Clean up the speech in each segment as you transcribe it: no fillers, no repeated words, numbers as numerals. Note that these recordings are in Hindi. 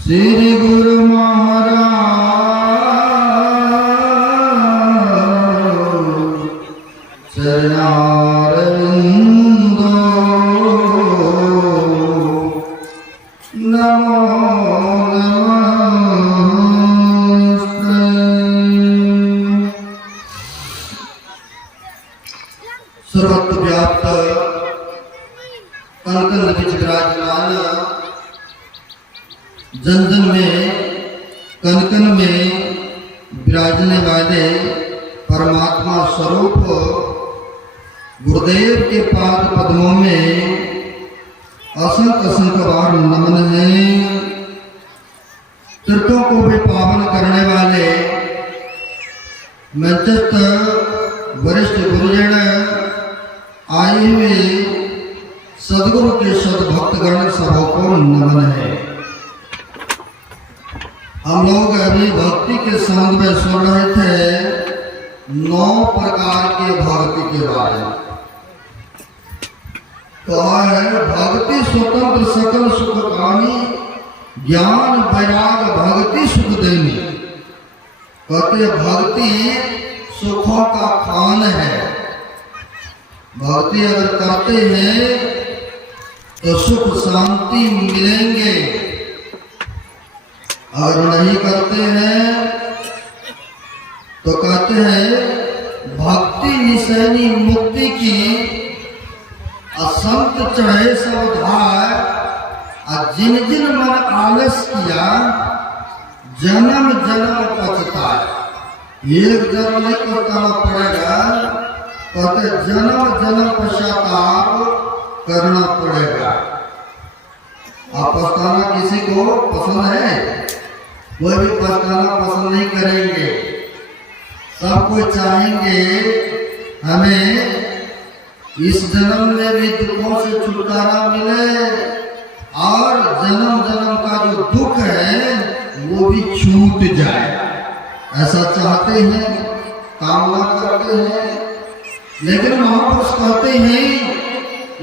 श्री गुरु महाराज चरणारविंदो नमो नमस्ते। सर्वत्र व्याप्त कनकन बीच विराजमान जन जन में कनकन में विराजने वाले परमात्मा स्वरूप गुरुदेव के पाद पद्मों में असंख्य असंख्य बार नमन है। तीर्थों को भी पावन करने वाले मंचस्थ वरिष्ठ गुरुजन आए हुए सदगुरु के सदभक्तगण सबको नमन है। हम लोग अभी भक्ति के संबंध में सुन रहे थे 9 प्रकार के भक्ति के बारे में। तो है भक्ति स्वतंत्र सकल सुखकामी ज्ञान वैराग भक्ति सुख देनी। कहते भक्ति सुखों का खान है। भक्ति अगर करते हैं तो सुख शांति मिलेंगे, अगर नहीं करते हैं तो कहते हैं भक्ति निशानी मुक्ति की असंत चढ़े सब धार। जिन जिन मन आलस किया जन्म जन्म पछताए। एक जन्म नहीं करना पड़ेगा, कहते जन्म जन्म पश्चाताप करना पड़ेगा। आप पछताना किसी को पसंद है? कोई भी पछताना पसंद नहीं करेंगे। सब कोई चाहेंगे हमें इस जन्म में भी दुखों से छुटकारा मिले और जन्म जन्म का जो दुख है वो भी छूट जाए। ऐसा चाहते हैं, कामना करते हैं। लेकिन महापुरुष कहते हैं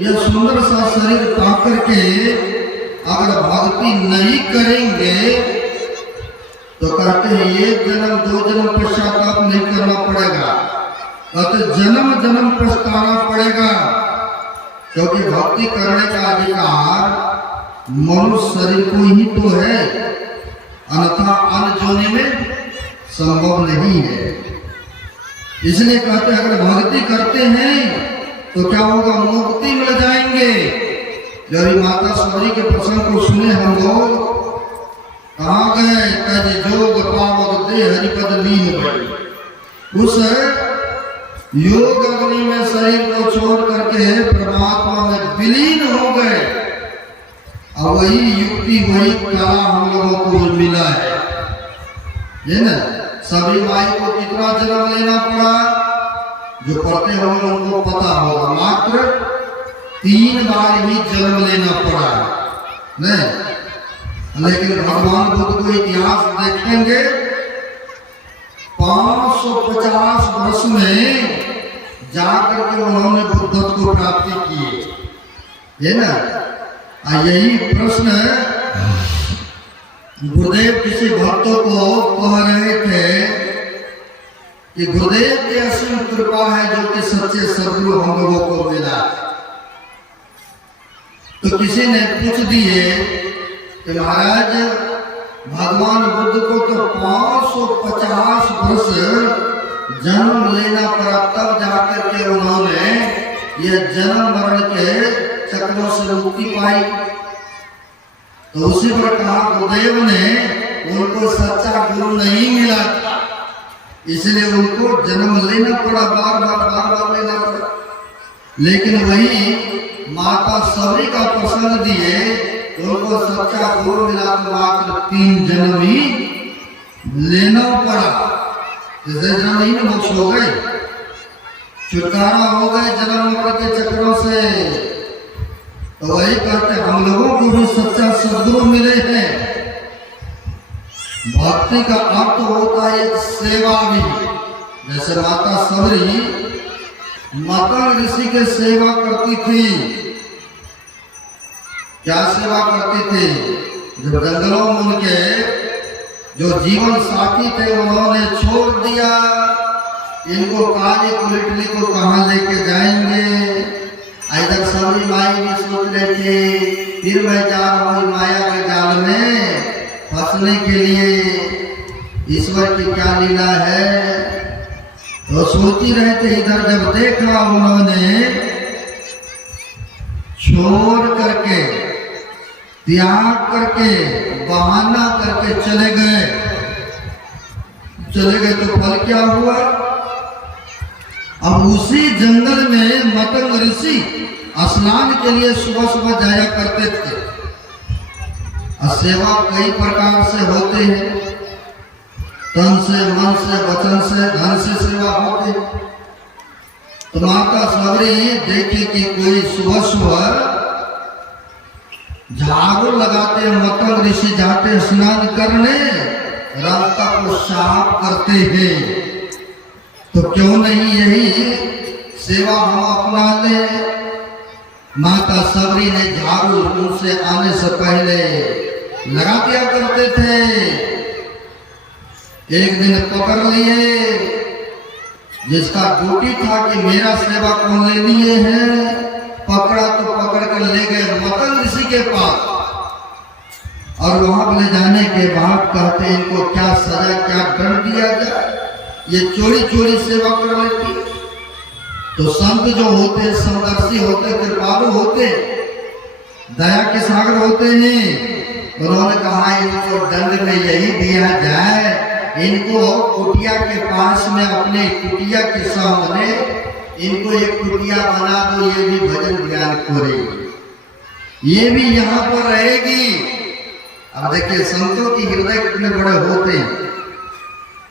यह सुंदर सा शरीर पा करके अगर भक्ति नहीं करेंगे तो कहते हैं एक जन्म 2 जन्म पश्चाताप नहीं करना पड़ेगा, कहते जन्म जन्म पछताना पड़ेगा। क्योंकि भक्ति करने का अधिकार मनुष्य शरीर को ही तो है, अन्यथा अन्य जोनि में संभव नहीं है। इसलिए कहते हैं अगर भक्ति करते हैं तो क्या होगा? मुक्ति मिल जाएंगे। जब माता सौरी के प्रसंग को सुने हम लोग, कहाँ गए? कहे जोग पावक दे हरिपद लीन भई। उस योग अग्नि में शरीर को छोड़ करके परमात्मा में विलीन हो गए। और वही युक्ति वही कला हम लोगों को मिला है ना। सभी माई को कितना जन्म लेना पड़ा? जो पढ़ते होंगे उनको पता होगा, मात्र 3 बार ही जन्म लेना पड़ा नहीं। लेकिन भगवान बुद्ध को इतिहास देखेंगे 550 वर्ष में जाकर के उन्होंने बुद्धत्व को प्राप्ति की है ना। यही प्रश्न गुरुदेव किसी भक्तों को कह रहे थे कि गुरुदेव की असीम कृपा है जो कि सच्चे सदगुरु हम लोगों को मिला। तो किसी ने पूछ दिए कि महाराज भगवान बुद्ध को तो 550 वर्ष जन्म लेना पड़ा, तब जाकर के उन्होंने ये जन्म मरण के चक्रों से मुक्ति पाई। तो उसी पर कहा गुरुदेव ने उनको सच्चा गुरु नहीं मिला, इसलिए उनको जन्म लेना पड़ा, बार बार लेना पड़ा। लेकिन वही माता सौरी का प्रसंग दिए, उनको सच्चा गुरु मिला तो मात्र 3 जन्म ही लेना पड़ा। जन्म ही मोक्ष हो गए, छुटकारा हो गए जन्म मरण के चक्रों से। तो वही कहते हम लोगों को भी सच्चा सदगुरु मिले हैं। भक्ति का अर्थ होता है एक सेवा भी। जैसे माता सबरी मतंग ऋषि के सेवा करती थी। क्या सेवा करती थी? जब जंगलों में उनके जो जीवन साथी थे उन्होंने छोड़ दिया, इनको काली कुलिटली को कहाँ लेके जाएंगे। इधर सबरी माई भी सोच रहे थे फिर मैं जा रहा हूँ माया के जाल में फंसने के लिए, ईश्वर की क्या लीला है। तो सोच ही रहे थे। इधर जब देखा उन्होंने छोड़ करके त्याग करके बहाना करके चले गए तो फल क्या हुआ? अब उसी जंगल में मतंग ऋषि स्नान के लिए सुबह सुबह जाया करते थे। सेवा कई प्रकार से होते हैं, तन से, मन से, वचन से, धन से सेवा होते। तो माता सबरी देखे कि कोई सुबह सुबह झाड़ू लगाते मतंग ऋषि जाते स्नान करने, रास्ता को साफ करते हैं, तो क्यों नहीं यही सेवा हम अपना ले। माता सबरी ने झाड़ू उनसे आने से पहले लगा दिया करते थे। एक दिन पकड़ लिए, जिसका ड्यूटी था कि मेरा सेवा कौन ले लिए है, पकड़ा तो पकड़ कर ले गए मतंग ऋषि के पास। और वहां ले जाने के बाद कहते इनको क्या सजा, क्या दंड दिया जाए, ये चोरी चोरी सेवा कर लेती। तो संत जो होते, समदर्शी होते, कृपालु होते, दया के सागर होते हैं, उन्होंने कहा इनको दंड में यही दिया जाए, इनको कुटिया के पास में अपने कुटिया के सामने इनको एक कुटिया बना दो, ये भी भजन ज्ञान करेगी, ये भी यहाँ पर रहेगी। अब देखिए संतों की हृदय कितने बड़े होते हैं।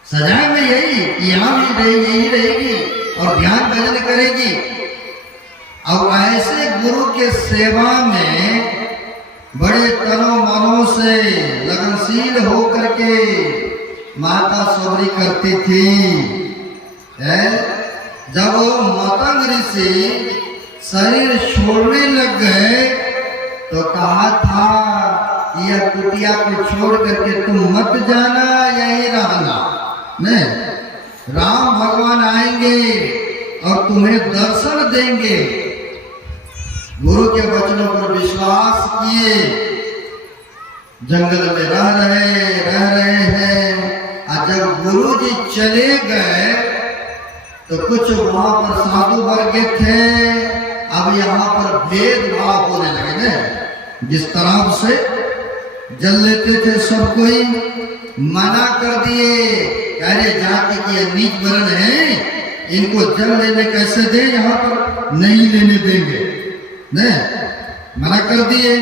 सजाए में यही यहाँ भी रहेगी, यही रहेगी और ध्यान भजन करेगी। अब ऐसे गुरु के सेवा में बड़े तनों मनों से लगनशील होकर के माता सबरी करती थी। जब मतंग ऋषि शरीर छोड़ने लग गए तो कहा था यह कुटिया को छोड़ करके तुम मत जाना, यही रहना, नहीं राम भगवान आएंगे और तुम्हें दर्शन देंगे। गुरु के वचनों पर विश्वास किए, जंगल में रह रहे हैं। और जब गुरु जी चले गए तो कुछ वहां पर साधु वर्ग थे, अब यहाँ पर भेदभाव होने लगे ना। जिस तरह से जल लेते थे सब कोई मना कर दिए, अरे जाति की नीच वर्ण है, इनको जल लेने कैसे दे, यहाँ पर नहीं लेने देंगे, नहीं मना कर दिए।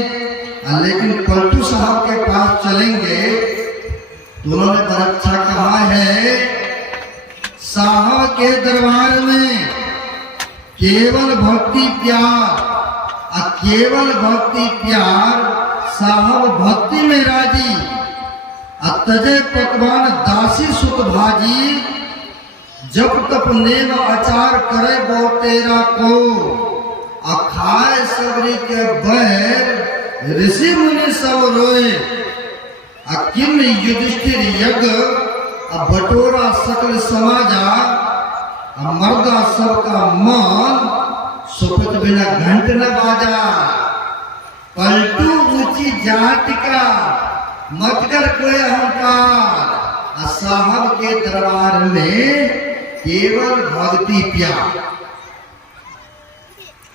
लेकिन पलटू साहब के पास चलेंगे तो उन्होंने बड़ा अच्छा कहा है, साहब के दरबार में केवल भक्ति प्यार, केवल भक्ति प्यार, साहब भक्ति में राजी, तजे पकवान दासी सुत भाजी, जब तप नेम अचार करे बो तेरा को, खाए सबरी के बैर ऋषि मुनि सब रोए, किम युधिष्ठिर यज्ञ बटोरा सकल समाजा, मर्दा सबका मन सुपत बिना घंट न बाजा। पलटू ऊंची जात का मत कर कोई अहंकार, साहब के दरबार में केवल भक्ति प्यार।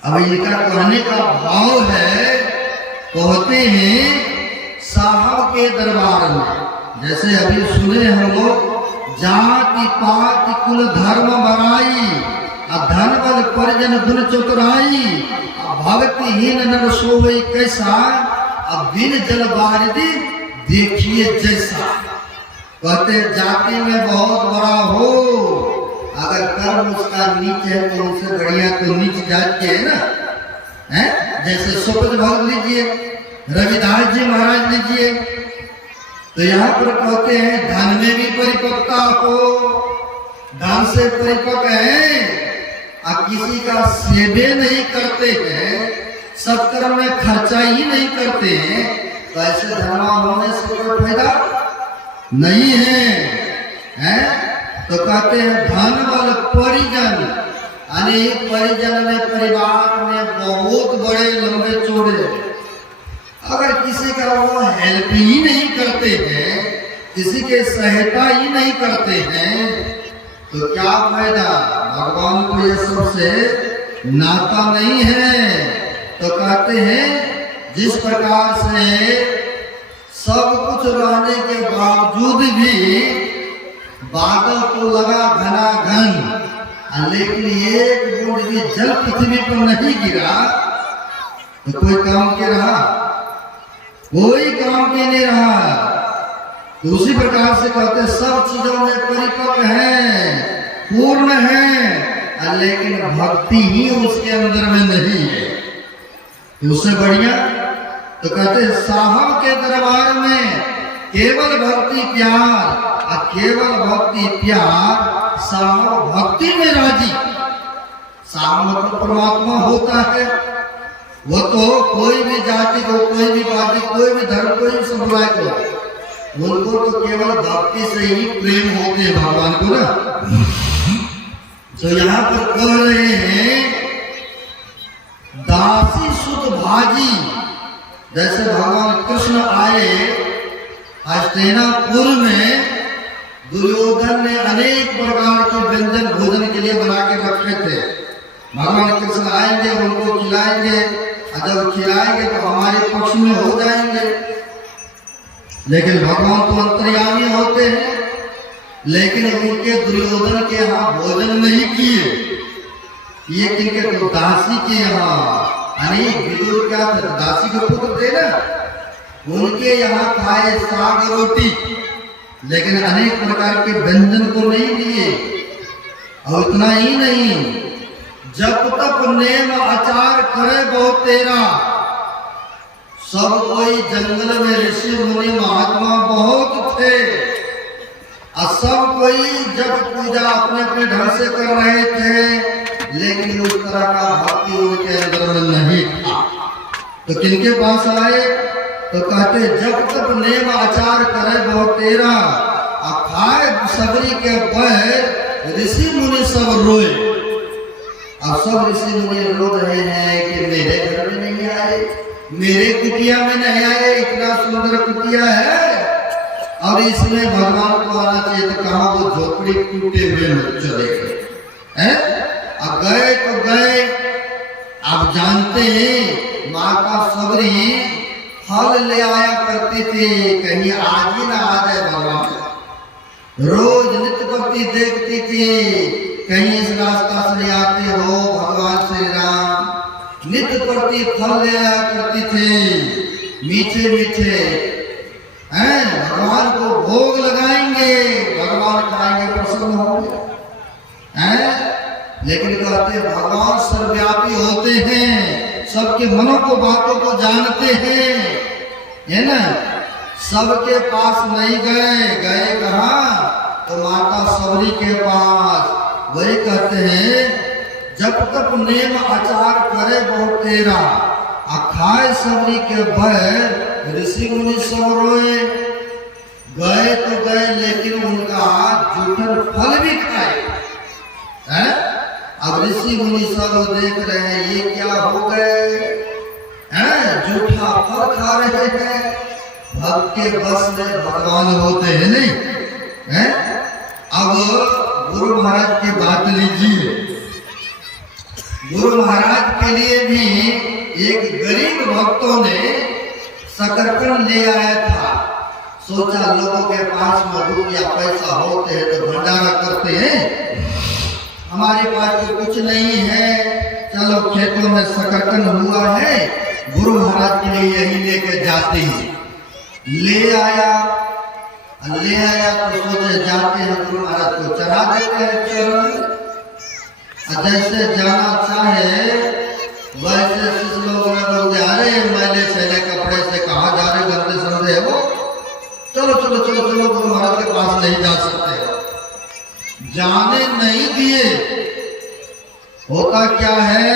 अब इनका कहने का भाव है, कहते हैं साहब के दरबार में, जैसे अभी सुने हम लोग, जाति पाति कुल धर्म बराई, धन बल परिजन गुण चतुराई, भक्तिहीन नर सोवे कैसा, अब बिन जल बारिदी देखिए जैसा। कहते जाति में बहुत बड़ा हो, अगर कर्म उसका नीच है तो उससे बढ़िया तो नीच जात के है ना, है जैसे सुपद भक्त लीजिए, रविदास जी महाराज लीजिए, तो यहाँ पर कहते हैं धन में भी परिपक्वता हो, धन से परिपक्व है और किसी का सेवे नहीं करते हैं, सत्कर्म में खर्चा ही नहीं करते हैं, तो ऐसे धनवान होने से कोई फायदा नहीं है? तो कहते हैं धन बल परिजन, अनेक परिजन में परिवार में बहुत बड़े लंबे चौड़े, अगर किसी का वो हेल्प ही नहीं करते हैं, किसी के सहायता ही नहीं करते हैं, तो क्या फायदा? भगवान को ये सबसे नाता नहीं है। तो कहते हैं जिस प्रकार से सब कुछ रहने के बावजूद भी बादल को लगा घना घन, लेकिन एक बूंद भी जल पृथ्वी पर नहीं गिरा, तो कोई काम के रहा? कोई काम के नहीं रहा। तो उसी प्रकार से कहते हैं सब चीजों में परिपक्व है, पूर्ण है, लेकिन भक्ति ही उसके अंदर में नहीं है। उससे बढ़िया तो कहते हैं साहब के दरबार में केवल भक्ति प्यार, और केवल भक्ति प्यार साहब भक्ति में राजी। साहब मतलब परमात्मा होता है, वो तो कोई भी जाति को, कोई भी पार्टी, कोई भी धर्म, कोई भी संप्रदाय को, उनको तो केवल भक्ति से ही प्रेम होते हैं भगवान को ना। तो यहाँ पर कह रहे हैं दासी सुत भाजी, जैसे भगवान कृष्ण आए हस्तिनापुर में, दुर्योधन ने अनेक प्रकार के व्यंजन भोजन के लिए बना के रखे थे। भगवान कृष्ण आएंगे, उनको खिलाएंगे, और जब खिलाएंगे तो हमारे पक्ष में हो जाएंगे। लेकिन भगवान तो अंतर्यामी होते हैं, लेकिन उनके दुर्योधन के यहाँ भोजन नहीं किए, ये किनके? तो दासी के यहाँ। अनेक विदुर क्या थे? दासी के पुत्र थे ना, उनके यहाँ खाए साग रोटी, लेकिन अनेक प्रकार के व्यंजन को नहीं दिए। और इतना ही नहीं, जब तक नेम आचार करे बहुत तेरा, सब कोई जंगल में ऋषि मुनि महात्मा बहुत थे, और सब कोई जब पूजा अपने अपने ढंग से कर रहे थे, लेकिन उस तरह का भक्ति उनके अंदर में नहीं था। तो किनके पास आए? तो कहते जब तक नेम आचार करे बहुत तेरा, और खाए सबरी के पैर ऋषि मुनि सब रोए। अब सब ऋषि मुनि रो रहे हैं कि मेरे घर में नहीं आए, मेरे कुटिया में नहीं आए, इतना सुंदर कुटिया है और इसमें भगवान को आना चाहिए, तो कहा वो झोपड़ी टूटे हुए में चले गए। अब गए तो गए। आप जानते हैं माता सबरी फल ले आया करती थी, कहीं आज ही ना आ जाए भगवान। रोज नित्य प्रति देखती थी, कहीं इस रास्ता से आते हो भगवान श्री राम। नित्य प्रति फल ले आया करती थी, मीठे मीठे हैं, भगवान को भोग लगाएंगे, भगवान खाएंगे, प्रसन्न होंगे हैं। लेकिन कहते भगवान सर्वव्यापी होते हैं, सबके मनों को, बातों को जानते हैं, है ना। सबके पास नहीं गए, गए कहाँ? तो माता सबरी के पास। वही कहते हैं जब तक नेम आचार करे बहुत तेरा, खाए सबरी के भय ऋषि मुनि सब रोए। गए तो गए, लेकिन उनका जूठन फल भी खाए हैं। अब ऋषि मुनि सब देख रहे हैं ये क्या हो गए हैं, जूठा फल खा रहे हैं। भक्त के बस में भगवान होते हैं नहीं हैं। अब गुरु महाराज की बात लीजिए। गुरु महाराज के लिए भी एक गरीब भक्तों ने शकरकंद ले आया था। सोचा लोगों के पास में रुपया पैसा होते हैं तो भंडारा करते हैं, हमारे पास तो कुछ नहीं है, चलो खेतों में शकरकंद हुआ है, गुरु महाराज के लिए यही लेके जाते हैं। ले आया तो सोचे जाते हैं गुरु महाराज को चढ़ा देते हैं चरण। जैसे जाना चाहे वैसे लोगों ने बोल दिया, अरे मैले छैले कपड़े से कहाँ जा रहे, गंदे संदे है वो, चलो चलो दिए। होता क्या है,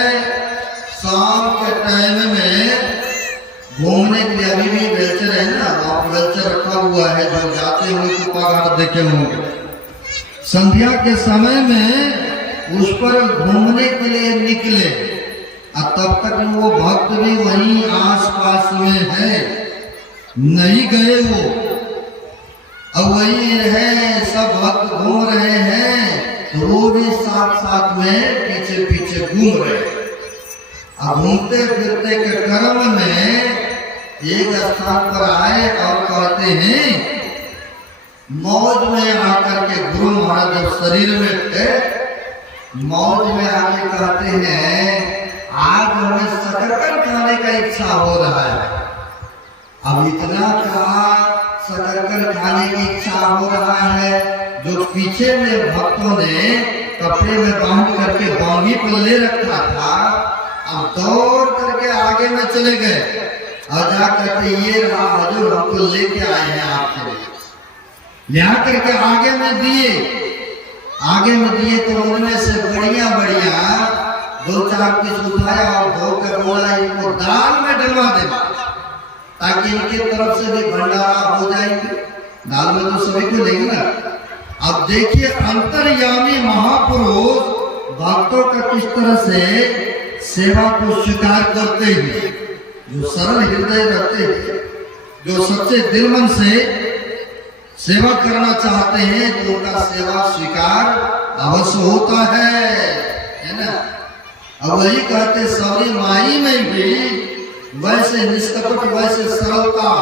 शाम के टाइम में घूमने के लिए अभी भी वेलचर है ना, वहाँ वेलचर रखा हुआ है, जो जाते हुए कुपा घाट देखे होंगे। संध्या के समय में उस पर घूमने के लिए निकले, और तब तक वो भक्त भी वहीं आसपास में है, नहीं गए वो। अब वही है, सब भक्त घूम रहे हैं, तो वो भी साथ साथ में पीछे पीछे घूम रहे। अब घूमते फिरते के क्रम में एक स्थान पर आए और कहते हैं, मौज में आकर के गुरु महाराज जब शरीर में थे, मौज में आके कहते हैं, आज हमें शकरकंद खाने का इच्छा हो रहा है। अब इतना कहा, शकरकंद खाने की इच्छा हो रहा है, जो पीछे में भक्तों ने कपड़े में बांध करके बांगी पर ले रखा था, अब दौड़ करके आगे में चले गए और जा करके, ये रहा हजूर, हमको लेके आए हैं आपके लिए। लिया करके आगे में दिए, आगे में दिए तो उनमें से बढ़िया बढ़िया दो चार पीस उठाया और धो कर बोला, इनको दाल में डलवा देना, ताकि इनके तरफ से भी भंडारा हो जाएंगे। दाल में तो सभी को लेंगे ना। अब देखिए, अंतर्यामी महापुरुष भक्तों का किस तरह से सेवा को स्वीकार करते हैं। जो सरल हृदय रहते हैं, जो सच्चे दिल मन से सेवा करना चाहते हैं, तो उनका सेवा स्वीकार अवश्य होता है ना। अब वही कहते, सौरी माई में भी वैसे निष्कपट, वैसे सरलता।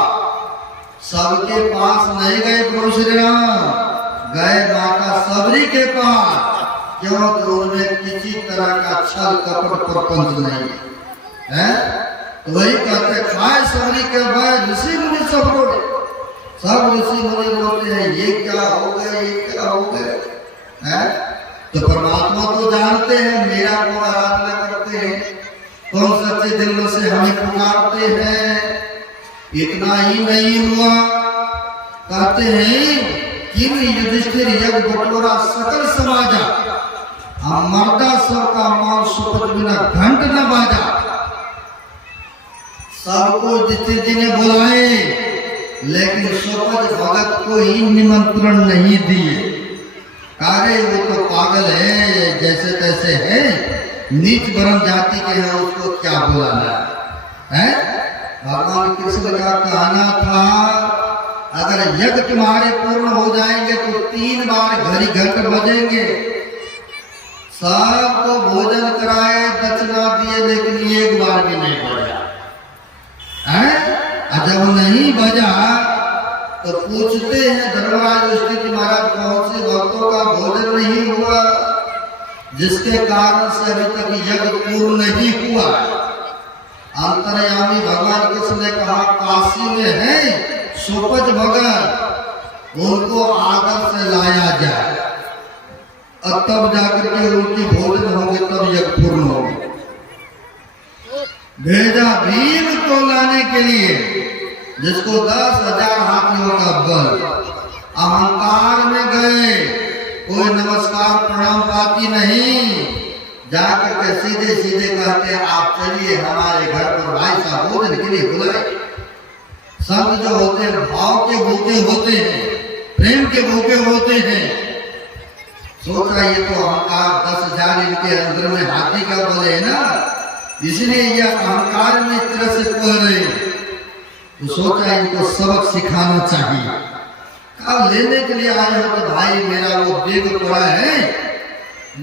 सबके पास नहीं गए प्रभु श्री राम, गए माता सबरी के पास। क्यों? तो उनमें किसी तरह का छल कपट प्रपंच नहीं है। तो वही कहते, खाए सबरी के बाद ऋषि मुनि सब रोते, सब ऋषि मुनि रोते हैं, ये क्या हो गए, ये क्या हो गए है। तो परमात्मा तो जानते हैं, मेरा को आराधना करते हैं, कौन सच्चे दिल से हमें पुकारते हैं। इतना ही नहीं हुआ, कहते हैं, किम युधिष्ठिर यज्ञ बटोरा सकल समाजा, मर्दा सब का मान सुपथ बिना घंट न बाजा। सबको युधिष्ठिर जी ने बुलाए, लेकिन सुपथ भगत को ही निमंत्रण नहीं दिए। अरे वो तो पागल है, जैसे तैसे है, नीच वर्ण जाति के हैं, उसको क्या बुलाना है। भगवान कृष्ण का कहना था, अगर यज्ञ तुम्हारे पूर्ण हो जाएंगे तो 3 बार घड़ी घंट बजेंगे। सबको भोजन कराए, दक्षिणा दिए, लेकिन एक बार भी नहीं बजा है। जब नहीं बजा तो पूछते हैं धर्मराज युधिष्ठिर महाराज, कौन से भक्तों का भोजन नहीं हुआ, जिसके कारण से अभी तक यज्ञ पूर्ण नहीं हुआ। अंतर्यामी भगवान कृष्ण ने कहा, काशी में है सुपथ भगत, उनको आदर से लाया जाए, और तब जाकर के उनकी भोजन होंगे, तब यज्ञ पूर्ण होंगे। भेजा भीम को लाने के लिए, जिसको 10,000 हाथियों का बल। अहंकार में गए, कोई नमस्कार प्रणाम पाती नहीं, जाकर के सीधे सीधे कहते, आप चलिए हमारे घर पर भाई साहब भोजन के लिए बुलाए। संत जो होते हैं, भाव के भूखे होते हैं, प्रेम के भूखे होते हैं। सोचा ये तो अहंकार 10,000 इनके अंदर में हाथी का बल है ना, इसलिए यह अहंकार में इस तरह से कह रहे। तो सोचा इनको सबक सिखाना चाहिए। कहा लेने के लिए आए हो तो भाई मेरा वो बेग पड़ा है,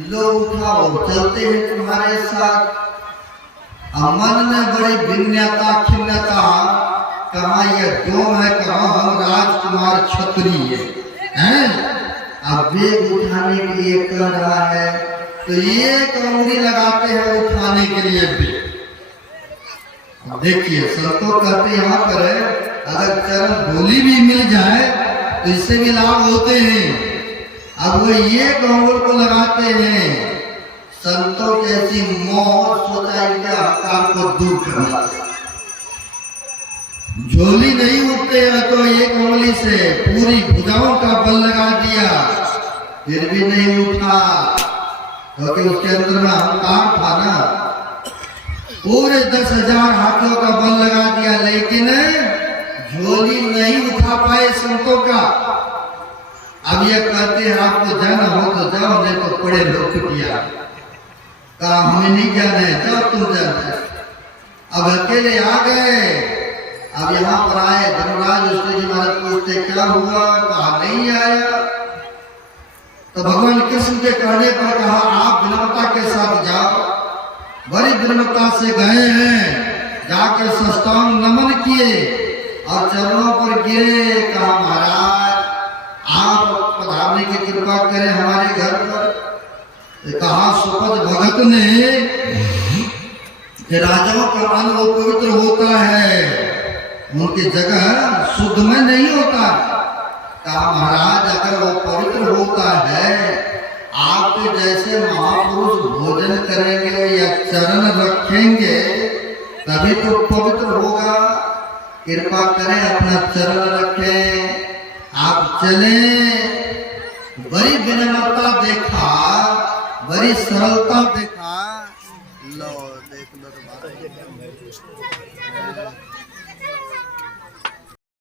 लो उठाओ, चलते हैं तुम्हारे साथ। मन में बड़ी भिन्नता खिन्नता, कहा यह डोम है, कहा हम राजकुमार क्षत्रिय हैं। अब बेग उठाने के लिए कर रहा है, तो एक उंगली लगाते हैं उठाने के लिए भी। देखिए संतों कहते यहाँ पर अगर चरण धूली भी मिल जाए तो इससे भी लाभ होते हैं। अब वो ये अंगुल को लगाते हैं। संतों की ऐसी मोह, सोचा इनके अहंकार को दूर करना। झोली नहीं उठते हैं तो एक उंगली से पूरी भुजाओं का बल लगा दिया, फिर भी नहीं उठा। क्योंकि उसके अंदर में अहंकार था ना। पूरे 10,000 हाथियों का बल लगा दिया, लेकिन झोली नहीं उठा पाए संतों का। अब ये कहते हैं आपको जाना हो तो जाओ, नहीं तो पड़े लोग कुटिया। कहा हमें नहीं जाना है, जाओ तुम जाना। अब अकेले आ गए। अब यहाँ पर आए धर्मराज उसने जी महाराज पूछते क्या हुआ, कहा नहीं आया। तो भगवान कृष्ण के कहने पर कहा आप विनम्रता के साथ जाओ। बड़ी विनम्रता से गए हैं, जाकर साष्टांग नमन किए और चरणों पर गिरे। कहा महाराज आप पधारने की कृपा करें हमारे घर पर। कहा सुपद भगत ने कि राजाओं का अन्न वो पवित्र होता है, उनकी जगह शुद्ध में नहीं होता। कहा महाराज अगर वो पवित्र होता है, आपके जैसे महापुरुष भोजन करेंगे या चरण रखेंगे तभी तो पवित्र होगा। कृपा करें अपना चरण रखें, आप चलें। बड़ी विनम्रता देखा, बड़ी सरलता देखा।